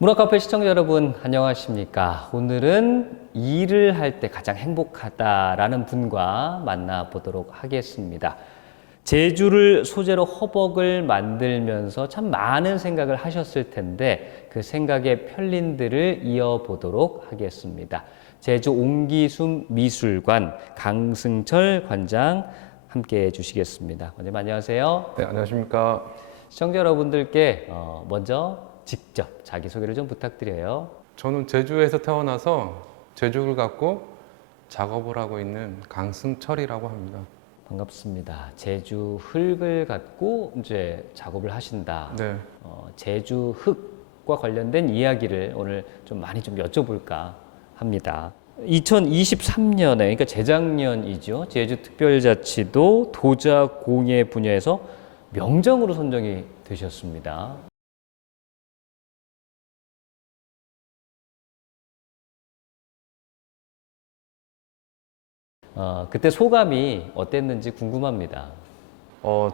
문화카페 시청자 여러분 안녕하십니까? 오늘은 일을 할 때 가장 행복하다라는 분과 만나보도록 하겠습니다. 제주를 소재로 허벅을 만들면서 참 많은 생각을 하셨을 텐데 그 생각의 편린들을 이어보도록 하겠습니다. 제주 옹기순 미술관 강승철 관장 함께해 주시겠습니다. 관장님 안녕하세요. 네, 안녕하십니까. 시청자 여러분들께 먼저 직접 자기소개를 좀 부탁드려요. 저는 제주에서 태어나서 제주를 갖고 작업을 하고 있는 강승철이라고 합니다. 반갑습니다. 제주 흙을 갖고 이제 작업을 하신다. 네. 제주 흙과 관련된 이야기를 오늘 좀 많이 좀 여쭤볼까 합니다. 2023년에, 그러니까 재작년이죠. 제주특별자치도 도자공예 분야에서 명장으로 선정이 되셨습니다. 그때 소감이 어땠는지 궁금합니다.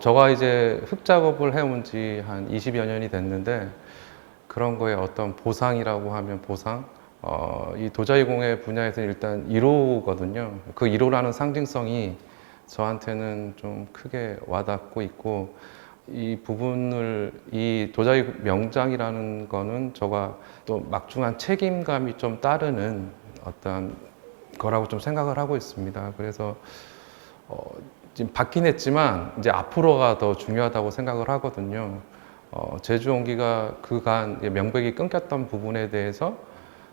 제가 이제 흙 작업을 해온 지 한 20여 년이 됐는데 그런 거에 어떤 보상이라고 하면 보상? 이 도자기공예 분야에서 일단 1호거든요. 그 1호라는 상징성이 저한테는 좀 크게 와닿고 있고 이 부분을 이 도자기 명장이라는 거는 저가 또 막중한 책임감이 좀 따르는 어떤 거라고 좀 생각을 하고 있습니다. 그래서 지금 받긴 했지만 이제 앞으로가 더 중요하다고 생각을 하거든요. 제주 온기가 그간 명백이 끊겼던 부분에 대해서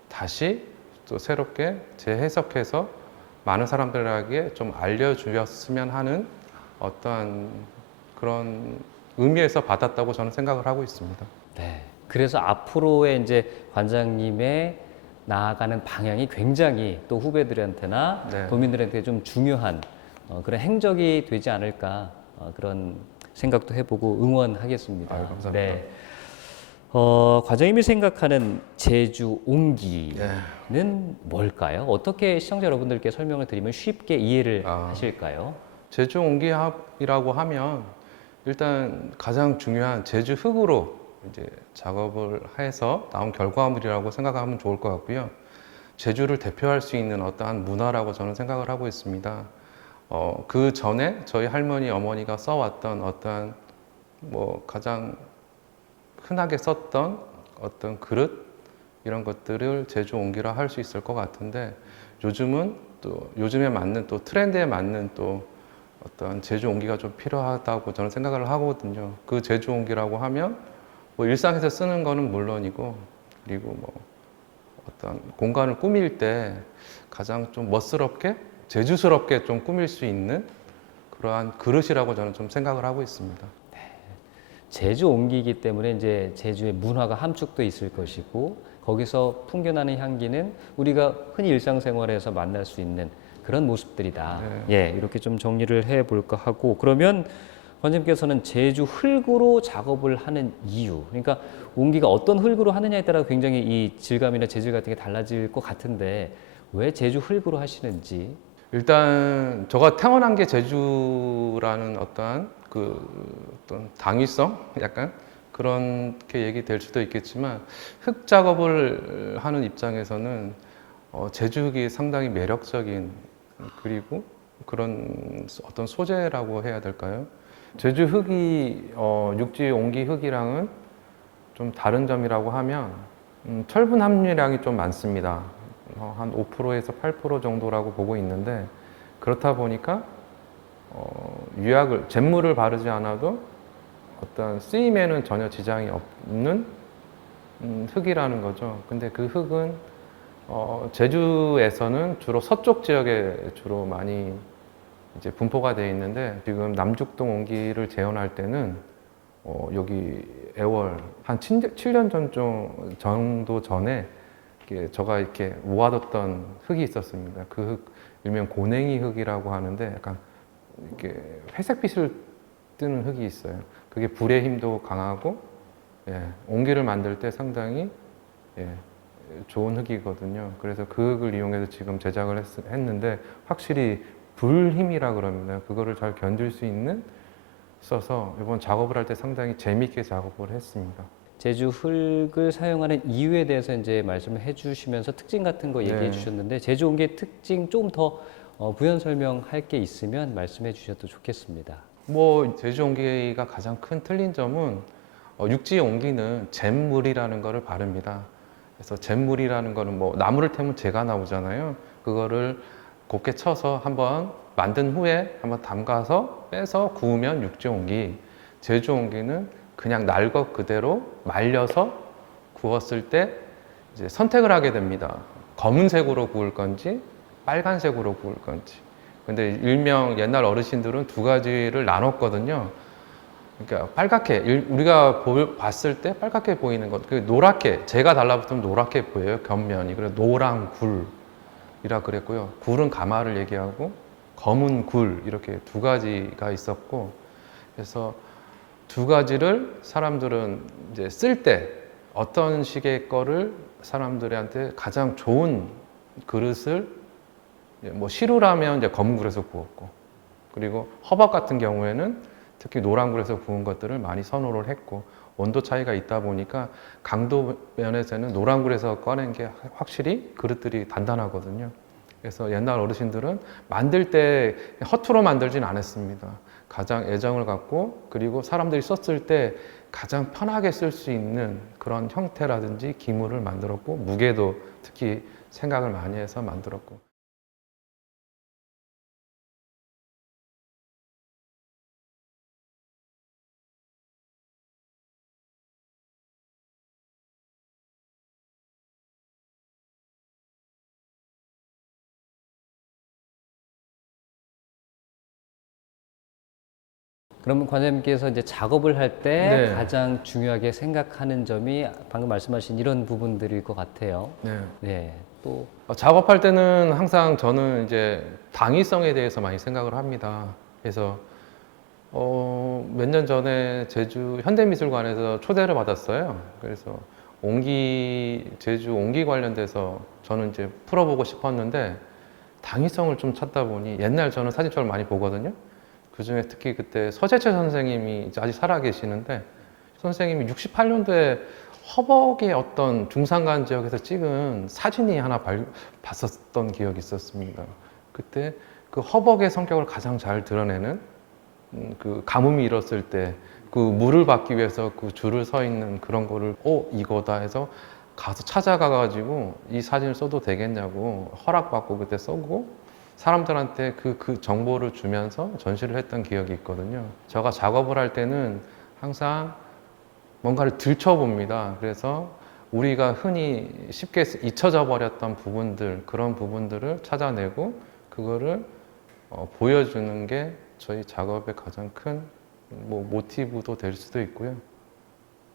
다시 또 새롭게 재해석해서 많은 사람들에게 좀 알려주었으면 하는 어떠한 그런 의미에서 받았다고 저는 생각을 하고 있습니다. 네. 그래서 앞으로의 이제 관장님의 나아가는 방향이 굉장히 또 후배들한테나 네. 도민들한테 좀 중요한 그런 행적이 되지 않을까 그런 생각도 해보고 응원하겠습니다. 아유, 감사합니다. 네. 관장님이 생각하는 제주 옹기는 뭘까요? 어떻게 시청자 여러분들께 설명을 드리면 쉽게 이해를 하실까요? 제주 옹기합이라고 하면 일단 가장 중요한 제주 흙으로 이제 작업을 해서 나온 결과물이라고 생각하면 좋을 것 같고요. 제주를 대표할 수 있는 어떠한 문화라고 저는 생각을 하고 있습니다. 그 전에 저희 할머니, 어머니가 써왔던 어떠한 뭐 가장 흔하게 썼던 어떤 그릇 이런 것들을 제주 옹기라 할 수 있을 것 같은데 요즘은 또 요즘에 맞는 또 트렌드에 맞는 또 어떤 제주 옹기가 좀 필요하다고 저는 생각을 하거든요. 그 제주 옹기라고 하면 뭐 일상에서 쓰는 거는 물론이고 그리고 뭐 어떤 공간을 꾸밀 때 가장 좀 멋스럽게 제주스럽게 좀 꾸밀 수 있는 그러한 그릇이라고 저는 좀 생각을 하고 있습니다. 제주 옹기이기 때문에 이제 제주의 문화가 함축돼 있을 것이고 거기서 풍겨나는 향기는 우리가 흔히 일상생활에서 만날 수 있는 그런 모습들이다. 네. 예, 이렇게 좀 정리를 해볼까 하고 그러면 관장님께서는 제주 흙으로 작업을 하는 이유, 그러니까 옹기가 어떤 흙으로 하느냐에 따라 굉장히 이 질감이나 재질 같은 게 달라질 것 같은데 왜 제주 흙으로 하시는지. 일단 제가 태어난 게 제주라는 어떠한 어떤 당위성 약간 그렇게 얘기될 수도 있겠지만 흙 작업을 하는 입장에서는 제주 흙이 상당히 매력적인 그리고 그런 어떤 소재라고 해야 될까요? 제주 흙이 육지 옹기 흙이랑은 좀 다른 점이라고 하면 철분 함유량이 좀 많습니다. 한 5%에서 8% 정도라고 보고 있는데 그렇다 보니까 유약을 잿물을 바르지 않아도 어떤 쓰임에는 전혀 지장이 없는 흙이라는 거죠. 근데 그 흙은 제주에서는 주로 서쪽 지역에 주로 많이 이제 분포가 되어 있는데 지금 남죽동 옹기를 재현할 때는 여기 애월 한 7년 정도 전에 제가 이렇게 모아뒀던 흙이 있었습니다. 그 흙, 일명 고냉이 흙이라고 하는데 약간 이렇게 회색빛을 뜨는 흙이 있어요. 그게 불의 힘도 강하고 옹기를 만들 때 상당히 좋은 흙이거든요. 그래서 그 흙을 이용해서 지금 제작을 했는데 확실히 불 힘이라 그럽니다. 그거를 잘 견딜 수 있는 써서 이번 작업을 할 때 상당히 재미있게 작업을 했습니다. 제주 흙을 사용하는 이유에 대해서 이제 말씀을 해주시면서 특징 같은 거 얘기해 네. 주셨는데 제주 옹기의 특징 좀 더 부연 설명할 게 있으면 말씀해 주셔도 좋겠습니다. 뭐 제주 옹기가 가장 큰 틀린 점은 육지 옹기는 잿물이라는 거를 바릅니다. 그래서 잿물이라는 거는 뭐 나무를 태우면 재가 나오잖아요. 그거를 곱게 쳐서 한번 만든 후에 한번 담가서 빼서 구우면 육지 옹기. 제주 옹기는 그냥 날 것 그대로 말려서 구웠을 때 이제 선택을 하게 됩니다. 검은색으로 구울 건지 빨간색으로 구울 건지. 근데 일명 옛날 어르신들은 두 가지를 나눴거든요. 그러니까 빨갛게 우리가 봤을 때 빨갛게 보이는 것, 그 노랗게 재가 달라붙으면 노랗게 보여요. 겉면이. 그래서 노랑 굴이라 그랬고요. 굴은 가마를 얘기하고 검은 굴 이렇게 두 가지가 있었고, 그래서 두 가지를 사람들은 이제 쓸 때 어떤 식의 거를 사람들한테 가장 좋은 그릇을 뭐 시루라면 이제 검은 굴에서 구웠고, 그리고 허벅 같은 경우에는 특히 노란 굴에서 구운 것들을 많이 선호를 했고, 온도 차이가 있다 보니까 강도 면에서는 노란 굴에서 꺼낸 게 확실히 그릇들이 단단하거든요. 그래서 옛날 어르신들은 만들 때 허투루 만들진 않았습니다. 가장 애정을 갖고, 그리고 사람들이 썼을 때 가장 편하게 쓸 수 있는 그런 형태라든지 기물을 만들었고, 무게도 특히 생각을 많이 해서 만들었고. 그러면 관장님께서 이제 작업을 할 때 네. 가장 중요하게 생각하는 점이 방금 말씀하신 이런 부분들일 것 같아요. 네. 네. 또 작업할 때는 항상 저는 이제 당위성에 대해서 많이 생각을 합니다. 그래서 몇 년 전에 제주 현대미술관에서 초대를 받았어요. 그래서 제주 옹기 관련돼서 저는 이제 풀어보고 싶었는데 당위성을 좀 찾다 보니 옛날 저는 사진첩을 많이 보거든요. 그 중에 특히 그때 서재철 선생님이 이제 아직 살아 계시는데 선생님이 68년도에 허벅의 어떤 중산간 지역에서 찍은 사진이 하나 봤었던 기억이 있었습니다. 그때 그 허벅의 성격을 가장 잘 드러내는 그 가뭄이 일었을 때 그 물을 받기 위해서 그 줄을 서 있는 그런 거를 이거다 해서 가서 찾아가 가지고 이 사진을 써도 되겠냐고 허락받고 그때 써고 사람들한테 그 정보를 주면서 전시를 했던 기억이 있거든요. 제가 작업을 할 때는 항상 뭔가를 들춰봅니다. 그래서 우리가 흔히 쉽게 잊혀져 버렸던 부분들, 그런 부분들을 찾아내고 그거를 보여주는 게 저희 작업의 가장 큰 모티브도 될 수도 있고요.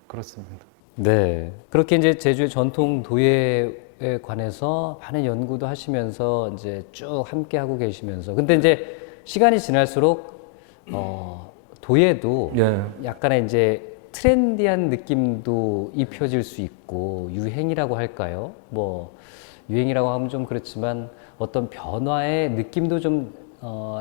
그렇습니다. 네. 그렇게 이제 제주의 전통 도예에 관해서 많은 연구도 하시면서 이제 쭉 함께 하고 계시면서 근데 이제 시간이 지날수록 도예도 예. 약간의 이제 트렌디한 느낌도 입혀질 수 있고 유행이라고 할까요? 뭐 유행이라고 하면 좀 그렇지만 어떤 변화의 느낌도 좀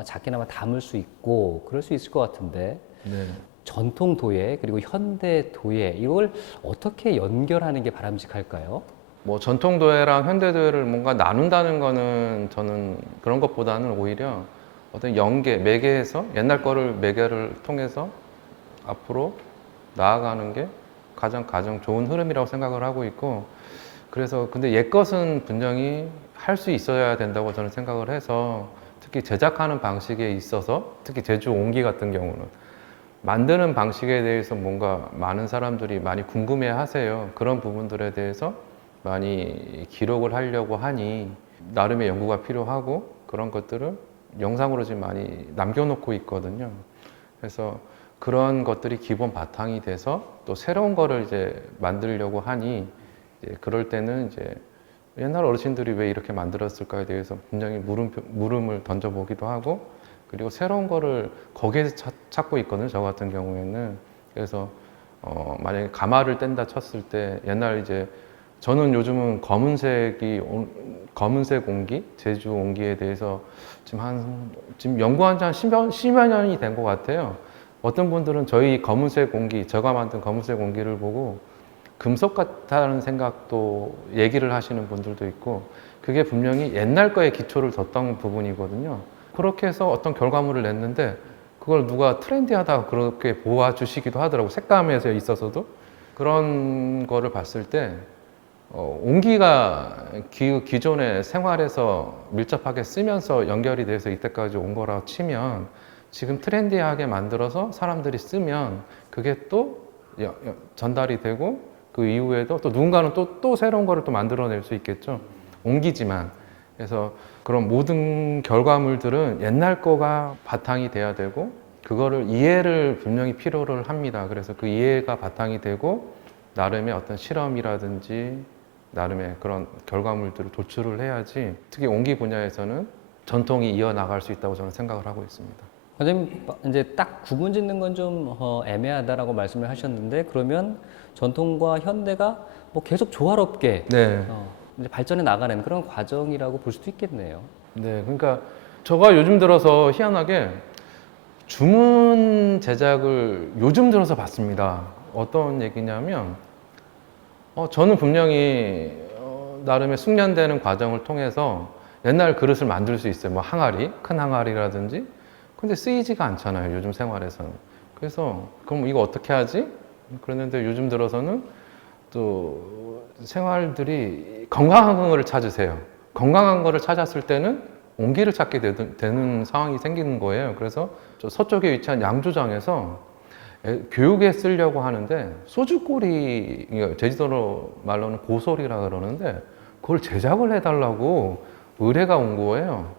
작게나마 담을 수 있고 그럴 수 있을 것 같은데 네. 전통 도예 그리고 현대 도예 이걸 어떻게 연결하는 게 바람직할까요? 뭐 전통 도예랑 현대 도예를 뭔가 나눈다는 거는 저는 그런 것보다는 오히려 어떤 매개해서 옛날 거를 매개를 통해서 앞으로 나아가는 게 가장 좋은 흐름이라고 생각을 하고 있고, 그래서 근데 옛 것은 분명히 할 수 있어야 된다고 저는 생각을 해서 특히 제작하는 방식에 있어서 특히 제주 옹기 같은 경우는 만드는 방식에 대해서 뭔가 많은 사람들이 많이 궁금해 하세요. 그런 부분들에 대해서 많이 기록을 하려고 하니 나름의 연구가 필요하고 그런 것들을 영상으로 지금 많이 남겨놓고 있거든요. 그래서 그런 것들이 기본 바탕이 돼서 또 새로운 거를 이제 만들려고 하니 이제 그럴 때는 이제 옛날 어르신들이 왜 이렇게 만들었을까에 대해서 분명히 물음을 던져보기도 하고 그리고 새로운 거를 거기에서 찾고 있거든요. 저 같은 경우에는. 그래서 만약에 가마를 뗀다 쳤을 때 옛날 이제 저는 요즘은 검은색 옹기, 제주 옹기에 대해서 지금 연구한 지 한 10여 년이 된 것 같아요. 어떤 분들은 저희 검은색 옹기, 제가 만든 검은색 옹기를 보고 금속 같다는 생각도 얘기를 하시는 분들도 있고 그게 분명히 옛날 거에 기초를 뒀던 부분이거든요. 그렇게 해서 어떤 결과물을 냈는데 그걸 누가 트렌디하다고 그렇게 보아주시기도 하더라고요. 색감에서 있어서도 그런 거를 봤을 때 온기가 기존의 생활에서 밀접하게 쓰면서 연결이 돼서 이때까지 온 거라고 치면 지금 트렌디하게 만들어서 사람들이 쓰면 그게 또 전달이 되고 그 이후에도 또 누군가는 또 새로운 거를 또 만들어낼 수 있겠죠. 온기지만. 그래서 그런 모든 결과물들은 옛날 거가 바탕이 돼야 되고 그거를 이해를 분명히 필요를 합니다. 그래서 그 이해가 바탕이 되고 나름의 어떤 실험이라든지 나름의 그런 결과물들을 도출을 해야지 특히 온기 분야에서는 전통이 이어나갈 수 있다고 저는 생각을 하고 있습니다. 선생님 이제 딱 구분 짓는 건 좀 애매하다라고 말씀을 하셨는데 그러면 전통과 현대가 뭐 계속 조화롭게 네. 이제 발전해 나가는 그런 과정이라고 볼 수도 있겠네요. 네. 그러니까 제가 요즘 들어서 희한하게 주문 제작을 요즘 들어서 봤습니다. 어떤 얘기냐면 저는 분명히 나름의 숙련되는 과정을 통해서 옛날 그릇을 만들 수 있어요. 뭐 항아리, 큰 항아리라든지. 근데 쓰이지가 않잖아요. 요즘 생활에서는. 그래서 그럼 이거 어떻게 하지? 그랬는데 요즘 들어서는 또 생활들이 건강한 거를 찾으세요. 건강한 거를 찾았을 때는 온기를 찾게 되는 상황이 생기는 거예요. 그래서 저 서쪽에 위치한 양조장에서 교육에 쓰려고 하는데 소주꼬리, 제주도 말로는 고소리라 그러는데 그걸 제작을 해달라고 의뢰가 온 거예요.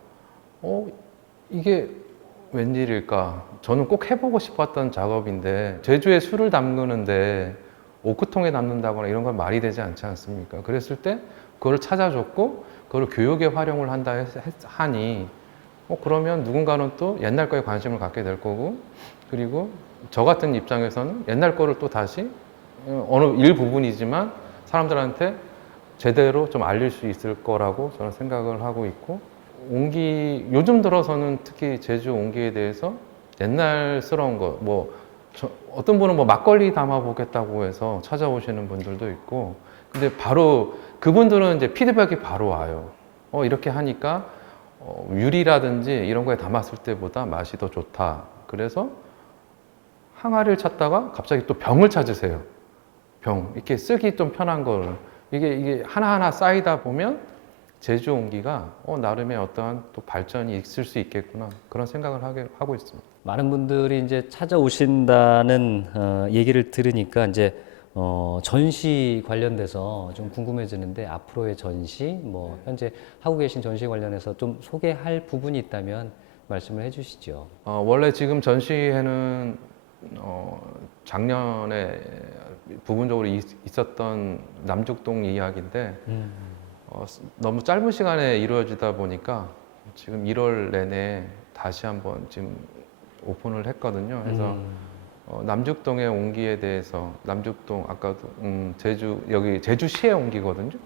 이게 웬일일까? 저는 꼭 해보고 싶었던 작업인데 제주에 술을 담그는데 오크통에 담는다거나 이런 건 말이 되지 않지 않습니까? 그랬을 때 그걸 찾아줬고 그걸 교육에 활용을 한다 하니 그러면 누군가는 또 옛날 거에 관심을 갖게 될 거고 그리고 저 같은 입장에서는 옛날 거를 또 다시 어느 일부분이지만 사람들한테 제대로 좀 알릴 수 있을 거라고 저는 생각을 하고 있고 온기 요즘 들어서는 특히 제주 온기에 대해서 옛날스러운 거 어떤 분은 뭐 막걸리 담아 보겠다고 해서 찾아오시는 분들도 있고 근데 바로 그분들은 이제 피드백이 바로 와요. 이렇게 하니까 유리라든지 이런 거에 담았을 때보다 맛이 더 좋다. 그래서 항아리를 찾다가 갑자기 또 병을 찾으세요. 병 이렇게 쓰기 좀 편한 걸 이게 하나하나 쌓이다 보면 제주 온기가 나름의 어떠한 또 발전이 있을 수 있겠구나 그런 생각을 하고 있습니다. 많은 분들이 이제 찾아오신다는 얘기를 들으니까 이제 전시 관련돼서 좀 궁금해지는데 앞으로의 전시, 뭐 현재 하고 계신 전시 관련해서 좀 소개할 부분이 있다면 말씀을 해주시죠. 원래 지금 전시회는 작년에 부분적으로 있었던 남죽동 이야기인데 너무 짧은 시간에 이루어지다 보니까 지금 1월 내내 다시 한번 지금 오픈을 했거든요. 그래서 남죽동의 온기에 대해서 남죽동 아까도 여기 제주시의 온기거든요.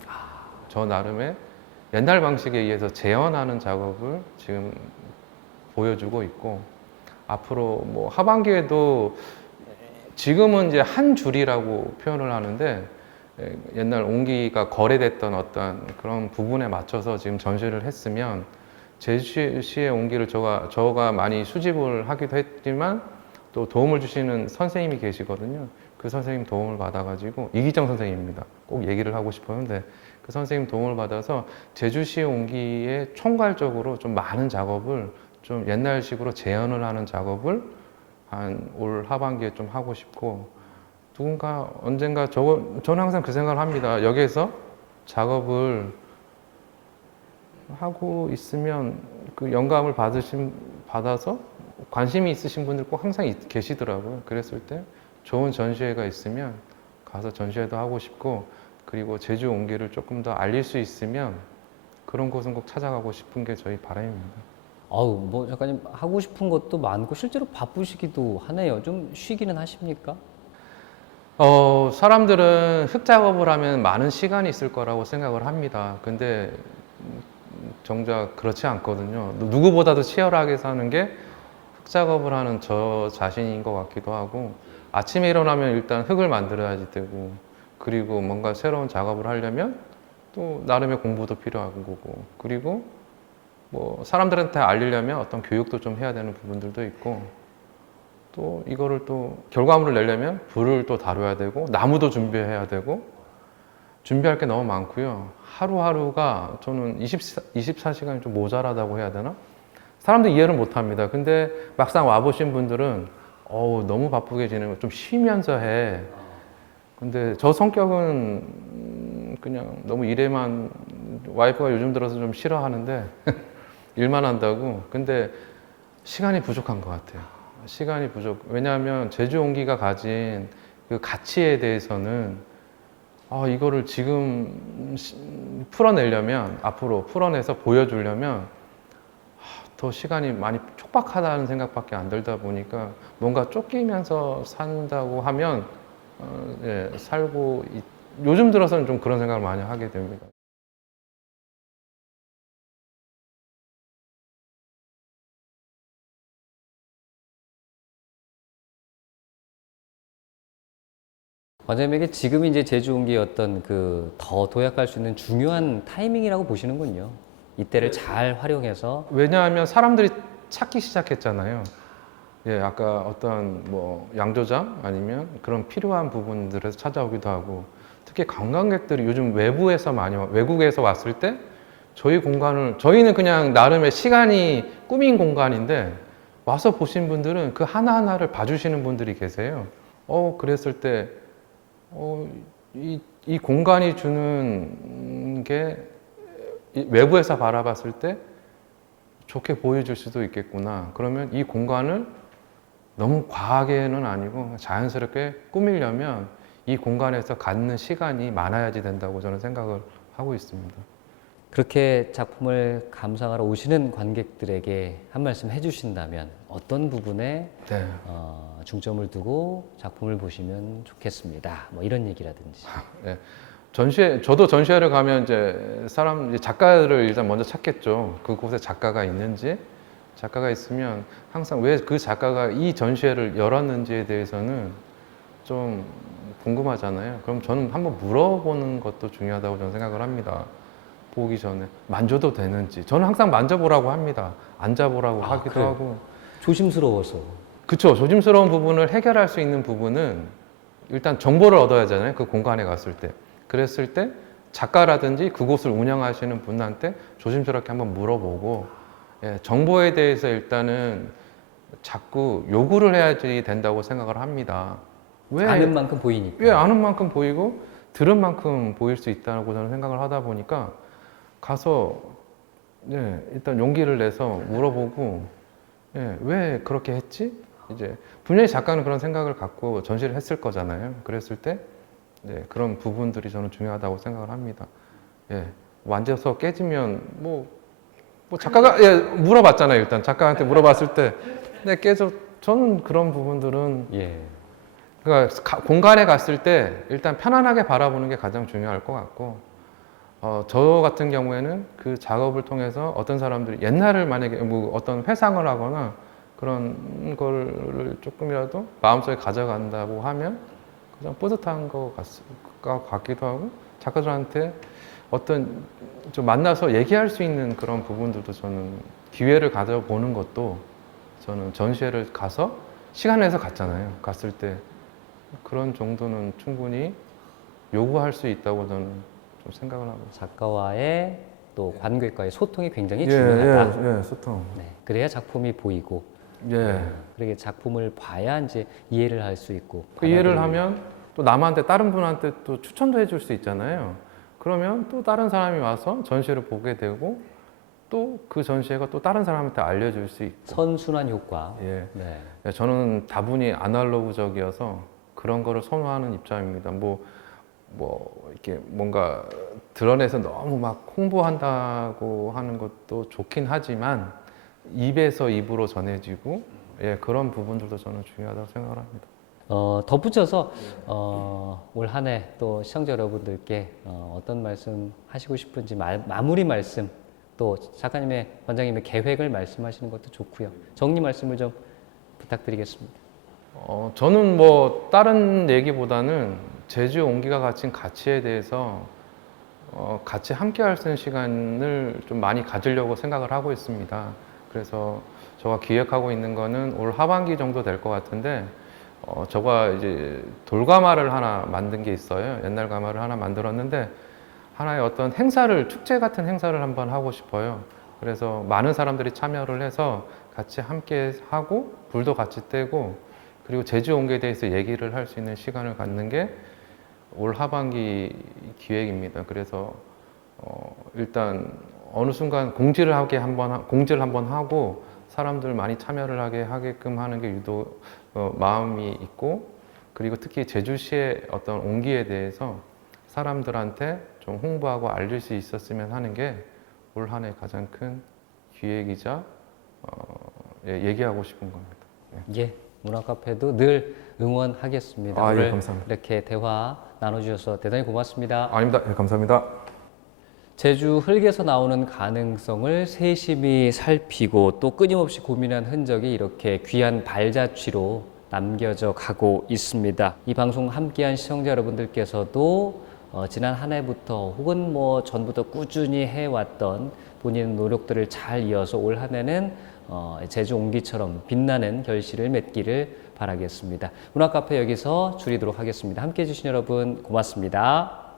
저 나름의 옛날 방식에 의해서 재현하는 작업을 지금 보여주고 있고 앞으로 뭐 하반기에도 지금은 이제 한 줄이라고 표현을 하는데 옛날 온기가 거래됐던 어떤 그런 부분에 맞춰서 지금 전시를 했으면 제주시의 온기를 저가 많이 수집을 하기도 했지만 또 도움을 주시는 선생님이 계시거든요. 그 선생님 도움을 받아가지고 이기정 선생님입니다. 꼭 얘기를 하고 싶었는데 그 선생님 도움을 받아서 제주시의 온기에 총괄적으로 좀 많은 작업을 좀 옛날식으로 재현을 하는 작업을 한 올 하반기에 좀 하고 싶고 누군가 언젠가 저는 항상 그 생각을 합니다. 여기에서 작업을 하고 있으면 그 영감을 받아서 관심이 있으신 분들 꼭 항상 계시더라고요. 그랬을 때 좋은 전시회가 있으면 가서 전시회도 하고 싶고 그리고 제주 온기를 조금 더 알릴 수 있으면 그런 곳은 꼭 찾아가고 싶은 게 저희 바람입니다. 뭐 작가님 하고 싶은 것도 많고 실제로 바쁘시기도 하네요. 좀 쉬기는 하십니까? 사람들은 흙 작업을 하면 많은 시간이 있을 거라고 생각을 합니다. 근데 정작 그렇지 않거든요. 누구보다도 치열하게 사는 게 흙 작업을 하는 저 자신인 것 같기도 하고 아침에 일어나면 일단 흙을 만들어야지 되고 그리고 뭔가 새로운 작업을 하려면 또 나름의 공부도 필요한 거고, 그리고 뭐 사람들한테 알리려면 어떤 교육도 좀 해야 되는 부분들도 있고, 또 이거를 또 결과물을 내려면 불을 또 다뤄야 되고, 나무도 준비해야 되고, 준비할 게 너무 많고요. 하루하루가 저는 24시간이 좀 모자라다고 해야 되나? 사람들 이해를 못 합니다. 근데 막상 와보신 분들은 너무 바쁘게 지내고 좀 쉬면서 해. 근데 저 성격은 그냥 너무 일에만, 와이프가 요즘 들어서 좀 싫어하는데 일만 한다고. 근데 시간이 부족한 것 같아요. 시간이 부족. 왜냐하면 제주 온기가 가진 그 가치에 대해서는 이거를 지금 풀어내려면, 앞으로 풀어내서 보여주려면 더 시간이 많이 촉박하다는 생각밖에 안 들다 보니까, 뭔가 쫓기면서 산다고 하면 요즘 들어서는 좀 그런 생각을 많이 하게 됩니다. 원장님에게 지금이 이제 제주 온기의 어떤 그 더 도약할 수 있는 중요한 타이밍이라고 보시는군요. 이때를 잘 활용해서. 왜냐하면 사람들이 찾기 시작했잖아요. 예, 아까 어떤 뭐 양조장 아니면 그런 필요한 부분들에서 찾아오기도 하고, 특히 관광객들이 요즘 외국에서 왔을 때 저희는 그냥 나름의 시간이 꾸민 공간인데, 와서 보신 분들은 그 하나하나를 봐주시는 분들이 계세요. 그랬을 때 이 공간이 주는 게 외부에서 바라봤을 때 좋게 보여줄 수도 있겠구나. 그러면 이 공간을 너무 과하게는 아니고 자연스럽게 꾸미려면 이 공간에서 갖는 시간이 많아야지 된다고 저는 생각을 하고 있습니다. 그렇게 작품을 감상하러 오시는 관객들에게 한 말씀 해주신다면 어떤 부분에 네. 중점을 두고 작품을 보시면 좋겠습니다. 뭐 이런 얘기라든지. 네. 저도 전시회를 가면 이제 작가를 일단 먼저 찾겠죠. 그곳에 작가가 있는지, 작가가 있으면 항상 왜 그 작가가 이 전시회를 열었는지에 대해서는 좀 궁금하잖아요. 그럼 저는 한번 물어보는 것도 중요하다고 저는 생각을 합니다. 보기 전에 만져도 되는지. 저는 항상 만져보라고 합니다. 앉아보라고 하기도 그래요? 하고. 조심스러워서. 그쵸. 조심스러운 부분을 해결할 수 있는 부분은 일단 정보를 얻어야 하잖아요. 그 공간에 갔을 때. 그랬을 때 작가라든지 그곳을 운영하시는 분한테 조심스럽게 한번 물어보고, 정보에 대해서 일단은 자꾸 요구를 해야지 된다고 생각을 합니다. 왜? 아는 만큼 보이니까. 왜 아는 만큼 보이고 들은 만큼 보일 수 있다고 저는 생각을 하다 보니까, 가서 일단 용기를 내서 물어보고, 왜 그렇게 했지? 이제 분명히 작가는 그런 생각을 갖고 전시를 했을 거잖아요. 그랬을 때 그런 부분들이 저는 중요하다고 생각을 합니다. 만져서 깨지면 뭐 작가가 물어봤잖아요. 일단 작가한테 물어봤을 때 깨져. 저는 그런 부분들은 그러니까 공간에 갔을 때 일단 편안하게 바라보는 게 가장 중요할 것 같고, 저 같은 경우에는 그 작업을 통해서 어떤 사람들이 옛날을 만약에 뭐 어떤 회상을 하거나 그런 거를 조금이라도 마음속에 가져간다고 하면 가장 뿌듯한 것 같기도 하고, 작가들한테 어떤 좀 만나서 얘기할 수 있는 그런 부분들도 저는 기회를 가져보는 것도, 저는 전시회를 가서 시간 내서 갔잖아요. 갔을 때 그런 정도는 충분히 요구할 수 있다고 저는 좀 생각을 하고 있습니다. 작가와의 또 관객과의 소통이 굉장히 중요하다. 소통. 그래야 작품이 보이고, 그러게 작품을 봐야 이제 이해를 할 수 있고. 그 이해를 하면 또 남한테, 다른 분한테 또 추천도 해줄 수 있잖아요. 그러면 또 다른 사람이 와서 전시를 보게 되고, 또 그 전시회가 또 다른 사람한테 알려줄 수 있고. 선순환 효과. 저는 다분히 아날로그적이어서 그런 거를 선호하는 입장입니다. 이렇게 뭔가 드러내서 너무 막 홍보한다고 하는 것도 좋긴 하지만, 입에서 입으로 전해지고, 그런 부분들도 저는 중요하다고 생각을 합니다. 덧붙여서 올 한 해 또 시청자 여러분들께 어떤 말씀 하시고 싶은지 마무리 말씀, 또 작가님의, 원장님의 계획을 말씀하시는 것도 좋고요. 정리 말씀을 좀 부탁드리겠습니다. 저는 뭐 다른 얘기보다는 제주 온기가 가진 가치에 대해서 같이 함께 할 수 있는 시간을 좀 많이 가지려고 생각을 하고 있습니다. 그래서 제가 기획하고 있는 거는 올 하반기 정도 될 것 같은데, 제가 이제 돌가마를 하나 만든 게 있어요. 옛날 가마를 하나 만들었는데, 하나의 어떤 행사를, 축제 같은 행사를 한번 하고 싶어요. 그래서 많은 사람들이 참여를 해서 같이 함께 하고, 불도 같이 떼고, 그리고 제주 온기에 대해서 얘기를 할 수 있는 시간을 갖는 게 올 하반기 기획입니다. 그래서 일단 어느 순간 공지를 한번 하고 사람들 많이 참여를 하게끔 하는 게 유독 마음이 있고, 그리고 특히 제주시의 어떤 온기에 대해서 사람들한테 좀 홍보하고 알릴 수 있었으면 하는 게 올 한 해 가장 큰 기획이자 얘기하고 싶은 겁니다. 예, 문화카페도 늘 응원하겠습니다. 아, 예, 오늘 감사합니다. 이렇게 대화 나눠주셔서 대단히 고맙습니다. 아닙니다. 예, 감사합니다. 제주 흙에서 나오는 가능성을 세심히 살피고 또 끊임없이 고민한 흔적이 이렇게 귀한 발자취로 남겨져 가고 있습니다. 이 방송 함께한 시청자 여러분들께서도 지난 한 해부터 혹은 뭐 전부터 꾸준히 해왔던 본인 노력들을 잘 이어서 올 한 해는 제주 온기처럼 빛나는 결실을 맺기를 바라겠습니다. 문화카페 여기서 줄이도록 하겠습니다. 함께해 주신 여러분 고맙습니다.